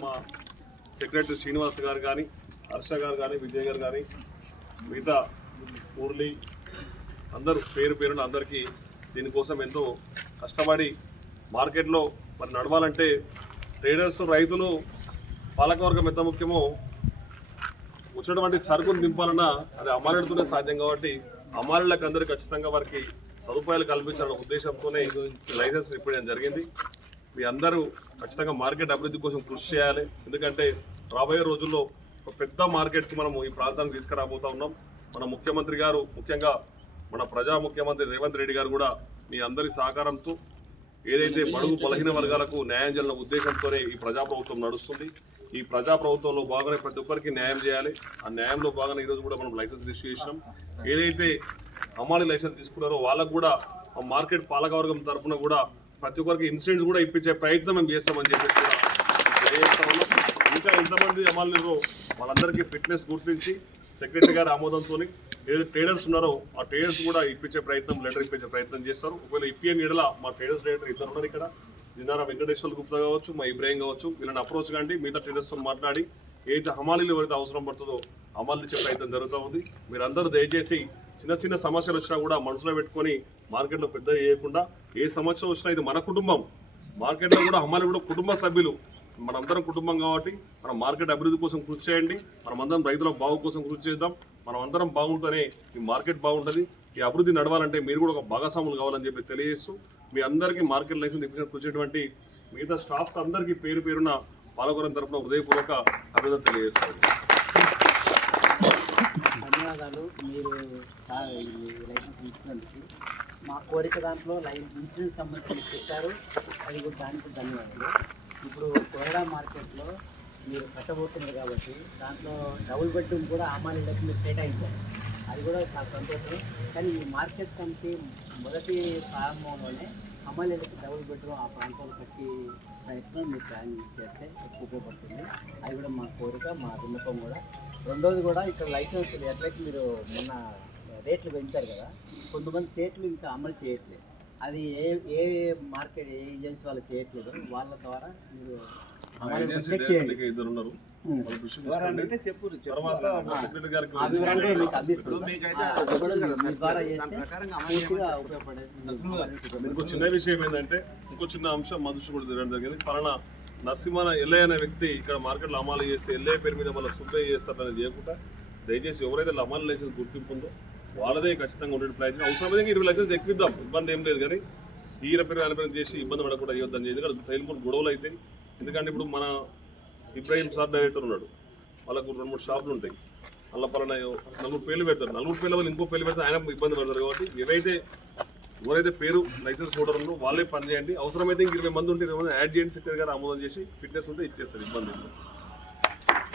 మా సెక్రటరీ శ్రీనివాస్ గారు కానీ హర్ష గారు కానీ విజయ్ గారు కానీ మిగతా మురళి అందరూ పేరు పేరున అందరికీ దీనికోసం ఎంతో కష్టపడి మార్కెట్లో మరి నడవాలంటే ట్రేడర్స్ రైతులు పాలకవర్గం ఎంత ముఖ్యమో వచ్చినటువంటి సరుకును దింపాలన్నా అది అమ్మాయిలతోనే సాధ్యం కాబట్టి అమ్మాయిలకు అందరూ ఖచ్చితంగా వారికి సదుపాయాలు కల్పించాలనే ఉద్దేశంతోనే లైసెన్స్ ఇప్పడం జరిగింది. మీ అందరూ ఖచ్చితంగా మార్కెట్ అభివృద్ధి కోసం కృషి చేయాలి. ఎందుకంటే రాబోయే రోజుల్లో ఒక పెద్ద మార్కెట్కి మనము ఈ ప్రాంతానికి తీసుకురాబోతా ఉన్నాం. మన ముఖ్యమంత్రి గారు ముఖ్యంగా మన ప్రజా ముఖ్యమంత్రి రేవంత్ రెడ్డి గారు కూడా మీ అందరి సహకారంతో ఏదైతే బడుగు బలహీన వర్గాలకు న్యాయం చేయాలన్న ఉద్దేశంతోనే ఈ ప్రజాప్రభుత్వం నడుస్తుంది. ఈ ప్రజాప్రభుత్వంలో భాగంగా ప్రతి ఒక్కరికి న్యాయం చేయాలి. ఆ న్యాయంలో భాగంగా ఈరోజు కూడా మనం లైసెన్స్ ఇష్యూ చేసినాం. ఏదైతే అమ్మాలి లైసెన్స్ తీసుకున్నారో వాళ్ళకు కూడా ఆ మార్కెట్ పాలకవర్గం తరఫున కూడా ప్రతి ఒక్కరికి ఇన్సూరెన్స్ కూడా ఇప్పించే ప్రయత్నం మేము చేస్తామని చెప్పేసి కూడా ఇంకా ఎంతమంది అమ్మాలినో వాళ్ళందరికీ ఫిట్నెస్ గుర్తించి సెక్రటరీ గారి ఆమోదంతో ఏదైతే ట్రేడర్స్ ఉన్నారో ఆ ట్రేడర్స్ కూడా ఇప్పించే ప్రయత్నం లెటర్ ఇప్పించే ప్రయత్నం చేస్తారు. ఒకవేళ ఇప్పియని ఎడల మా ట్రేడర్స్ డైరెక్టర్ ఇద్దరు ఉన్నారు ఇక్కడ. దినారా వెంకటేశ్వర గుప్తా కావచ్చు మా ఇబ్రాహిం కావచ్చు వీళ్ళని అప్రోచ్ కానీ మిగతా ట్రేడర్స్తో మాట్లాడి ఏదైతే హమాలీలు ఎవరైతే అవసరం పడుతుందో అమలు ఇచ్చే ప్రయత్నం జరుగుతూ ఉంది. మీరందరూ దయచేసి చిన్న చిన్న సమస్యలు వచ్చినా కూడా మనసులో పెట్టుకొని మార్కెట్లో పెద్ద చేయకుండా ఏ సమస్య వచ్చినా ఇది మన కుటుంబం. మార్కెట్లో కూడా అమ్మాయిలు కూడా కుటుంబ సభ్యులు. మనందరం కుటుంబం కాబట్టి మనం మార్కెట్ అభివృద్ధి కోసం కృషి చేయండి. మనమందరం రైతుల బాగు కోసం కృషి చేద్దాం. మనం అందరం బాగుంటేనే ఈ మార్కెట్ బాగుంటుంది. ఈ అభివృద్ధి నడవాలంటే మీరు కూడా ఒక భాగస్వాములు కావాలని చెప్పి తెలియజేస్తూ మీ అందరికీ మార్కెట్ లైసెన్స్ ఇప్పించిన వచ్చేటువంటి మిగతా స్టాఫ్ అందరికీ పేరు పేరున పాలకొరం తరపున హృదయపూర్వక అభివృద్ధి తెలియజేస్తాను. ధన్యవాదాలు. మీరు ఈ లైసెన్స్ ఇచ్చినందుకు. మా కోరిక దాంట్లో లైఫ్ ఇన్సూరెన్స్ సంబంధించి చెప్పారు. అది కూడా దానికి ధన్యవాదాలు. ఇప్పుడు కొరడా మార్కెట్లో మీరు కట్టబోతున్నారు కాబట్టి దాంట్లో డబుల్ బెడ్రూమ్ కూడా అమ్మాయిలకు మీరు కేటాయించారు. అది కూడా చాలా సంతోషం. కానీ ఈ మార్కెట్ కమిటీ మొదటి ప్రారంభంలోనే అమ్మాయిలకు డబుల్ బెడ్రూమ్ ఆ ప్రాంతంలో కట్టి ప్రయత్నం మీరు ప్లాన్ చేస్తే ఎక్కువ ఉపయోగపడుతుంది. అది కూడా మా కోరిక మా విన్నపం కూడా. రెండోది కూడా ఇక్కడ లైసెన్స్ ఎట్లయితే మీరు మొన్న రేట్లు పెంచారు కదా కొంతమంది స్టేట్లు ఇంకా అమలు చేయట్లేదు. అది ఏ ఏ మార్కెట్ ఏ ఏజెన్సీ వాళ్ళు చేయట్లేదు వాళ్ళ ద్వారా మీరు ఇంకో చిన్న విషయం ఏంటంటే ఇంకో చిన్న అంశం మా దృష్టి కూడా తిరగడం జరిగింది. పలానా నరసింహన ఎల్లయ్య అనే వ్యక్తి ఇక్కడ మార్కెట్లో అమలు చేస్తే ఎల్లయ్య పేరు మీద మళ్ళీ సుబ్బయ్య చేస్తారని చేయకుండా దయచేసి ఎవరైతే అమలు లైసెన్స్ గుర్తింపు ఉందో వాళ్ళదే ఖచ్చితంగా ఉండే ప్రయత్నం. అవసరమైతే ఇరవై లైసెన్స్ ఎక్కిద్దాం ఇబ్బంది ఏం లేదు కానీ ఈ పేరు ఆయన పేరు చేసి ఇబ్బంది పడకుండా చేయొద్దని చెప్పి ఎందుకంటే ట్రైన్ మూడు గొడవలు అవుతాయి ఎందుకంటే ఇప్పుడు మన ఇబ్రాహీం సార్ డైరెక్టర్ ఉన్నాడు. వాళ్ళకు రెండు మూడు షాపులు ఉంటాయి. అల్ల పలానా నలుగురు పేర్లు పెడతారు. నలుగురు పేర్ల వాళ్ళు ఇంకో పేర్లు పెడతారు ఆయన ఇబ్బంది పడతారు కాబట్టి ఏవైతే ఎవరైతే పేరు లైసెన్స్ హోల్డర్ ఉందో వాళ్ళే పని చేయండి. అవసరమైతే ఇంక ఇరవై మంది ఉంటే ఇరవై మంది యాడ్ చేయండి. సెక్రటరీ గారు ఆమోదం చేసి ఫిట్నెస్ ఉంటే ఇచ్చేస్తారు ఇబ్బంది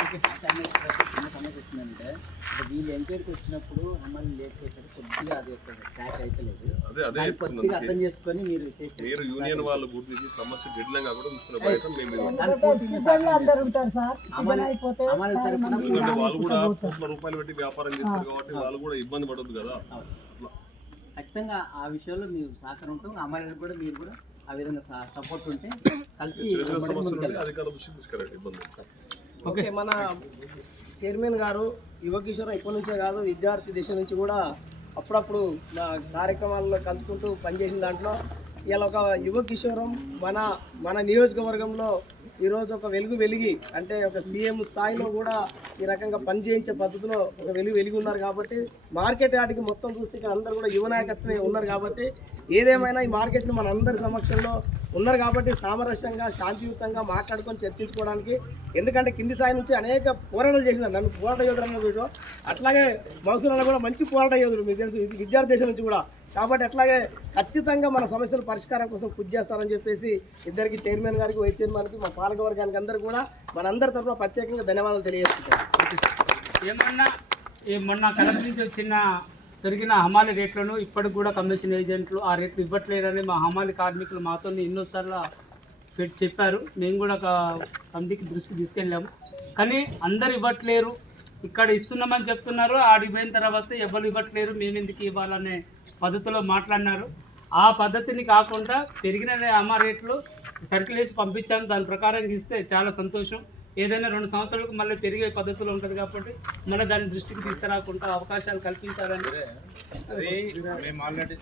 చిన్న సమస్య వచ్చిందంటే వీళ్ళు ఎంక్వైరీకి వచ్చినప్పుడు అమలు లేకపోతే కొద్దిగా అది ట్రాక్ అదే అదే కొద్దిగా అర్థం చేసుకొని మీరు మీరు యూనియన్ వాళ్ళు గుర్తించి సమస్య డెడ్లైన్ కాకుండా చూసుకునే ప్రయత్నం మేము వాళ్ళు కూడా. కోట్ల రూపాయలు పెట్టి వ్యాపారం చేస్తారు కాబట్టి వాళ్ళు కూడా ఇబ్బంది పడొద్దు కదా. ఖచ్చితంగా ఆ విషయంలో మీరు సహకారం ఉంటాం అమ్మాయిలకు కూడా మీరు కూడా ఆ విధంగా సపోర్ట్ ఉంటే కలిసి. ఓకే మన చైర్మన్ గారు యువ కిషోర్ ఇప్పటి నుంచే కాదు విద్యార్థి దిశ నుంచి కూడా అప్పుడప్పుడు కార్యక్రమాల్లో కలుసుకుంటూ పనిచేసిన దాంట్లో ఇలా ఒక యువ కిషోరం మన మన నియోజకవర్గంలో ఈరోజు ఒక వెలుగు వెలిగి అంటే ఒక సీఎం స్థాయిలో కూడా ఈ రకంగా పనిచేయించే పద్ధతిలో ఒక వెలుగు వెలిగి ఉన్నారు కాబట్టి మార్కెట్ యార్డ్కి మొత్తం చూస్తే ఇక్కడ అందరూ కూడా యువ నాయకత్వమే ఉన్నారు కాబట్టి ఏదేమైనా ఈ మార్కెట్ని మన అందరి సమక్షంలో ఉన్నారు కాబట్టి సామరస్యంగా శాంతియుతంగా మాట్లాడుకొని చర్చించుకోవడానికి ఎందుకంటే కింది స్థాయి నుంచి అనేక పోరాటాలు చేసినారు. నన్ను పోరాట యోధులు అన్న చూడటం అట్లాగే మౌసులన్న కూడా మంచి పోరాట యోధులు మీకు తెలుసు. విద్యార్థి దేశం నుంచి కూడా. కాబట్టి అట్లాగే ఖచ్చితంగా మన సమస్యల పరిష్కారం కోసం కృషి చేస్తారని చెప్పేసి ఇద్దరికి చైర్మన్ గారికి వైస్ చైర్మన్కి మా పాలకవర్గానికి అందరూ కూడా మనందరి తరఫున ప్రత్యేకంగా ధన్యవాదాలు తెలియజేసుకుంటాం ఏమన్నా మొన్న కలెక్టర్ నుంచి వచ్చిన పెరిగిన హమాలి రేట్లను ఇప్పటికి కూడా కమిషన్ ఏజెంట్లు ఆ రేట్లు ఇవ్వట్లేరని మా హమాలి కార్మికులు మాతో ఎన్నోసార్లు పెట్టి చెప్పారు. మేము కూడా ఒక కమిటీకి దృష్టి తీసుకెళ్ళాము. కానీ అందరు ఇవ్వట్లేరు. ఇక్కడ ఇస్తున్నామని చెప్తున్నారు. ఆడిపోయిన తర్వాత ఎవరు ఇవ్వట్లేరు మేము ఎందుకు ఇవ్వాలనే పద్ధతిలో మాట్లాడినారు. ఆ పద్ధతిని కాకుండా పెరిగిన అమ్మ రేట్లు సర్కిల్ వేసి పంపించాను దాని ప్రకారం ఇస్తే చాలా సంతోషం. ఏదైనా రెండు సంవత్సరాలకు మళ్ళీ పెరిగే పద్ధతిలో ఉంటుంది కాబట్టి మళ్ళీ దాని దృష్టికి తీసుకురాకుండా అవకాశాలు కల్పించాలని అది మేము ఆల్రెడీ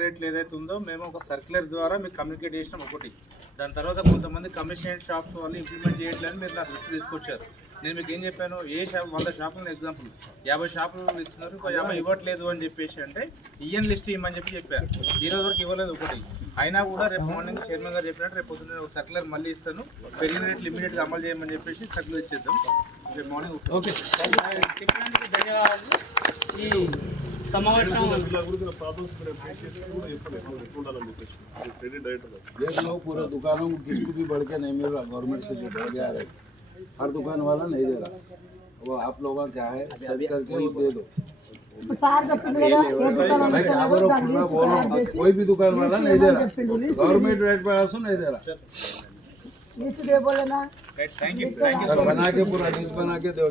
రేట్లు ఏదైతే ఉందో మేము ఒక సర్క్యులర్ ద్వారా మీకు కమ్యూనికేట్ చేసినాం ఒకటి. దాని తర్వాత కొంతమంది కమిషన్ షాప్స్ వాళ్ళు ఇంప్లిమెంట్ చేయట్లేదని మీరు నా దృష్టి తీసుకొచ్చారు. నేను మీకు ఏం చెప్పాను? ఏ షాప్ వంద షాపులు ఎగ్జాంపుల్ యాభై షాపులు ఇస్తున్నారు. యాభై ఇవ్వట్లేదు అని చెప్పేసి అంటే ఇయ్యని లిస్ట్ ఇవ్వమని చెప్పి చెప్పారు ఈ రోజు వరకు ఇవ్వలేదు ఒకటి. అయినా కూడా రేపు మార్నింగ్ చైర్మన్ గారు చెప్పినట్టు రేపు పొద్దున్న ఒక సర్క్యులర్ మళ్ళీ ఇస్తాను పెరిగిన రేట్లు ఇమీడియట్గా అమలు చేయమని చెప్పేసి సర్క్యులర్ ఇచ్చేద్దాం రేపు మార్నింగ్ ఓకే చెప్పినందుకు ధన్యవాదాలు ఈ సమావేశం వీళ్ళ గురించి ప్రాబ్లమ్స్ మీరు ఫేస్ చేసి కూడా చెప్పలేదు ఎట్లా ఉండాలని చెప్పేసి క్రెడిట్ డైరెక్టర్ గారు देख लो पूरे दुकानों को किसको भी बढ़ के नहीं मिल रहा गवर्नमेंट से जो बढ़ जा रहा है हर दुकान वाला नहीं दे रहा वो आप लोगों का क्या है सेट करके वो दे दो कोई भी दुकान वाला नहीं दे रहा गवर्नमेंट रेट पर आसो नहीं दे रहा लिस्ट दे बोले ना। थैंक यू थैंक यू बना के पूरा लिस्ट बना के दो।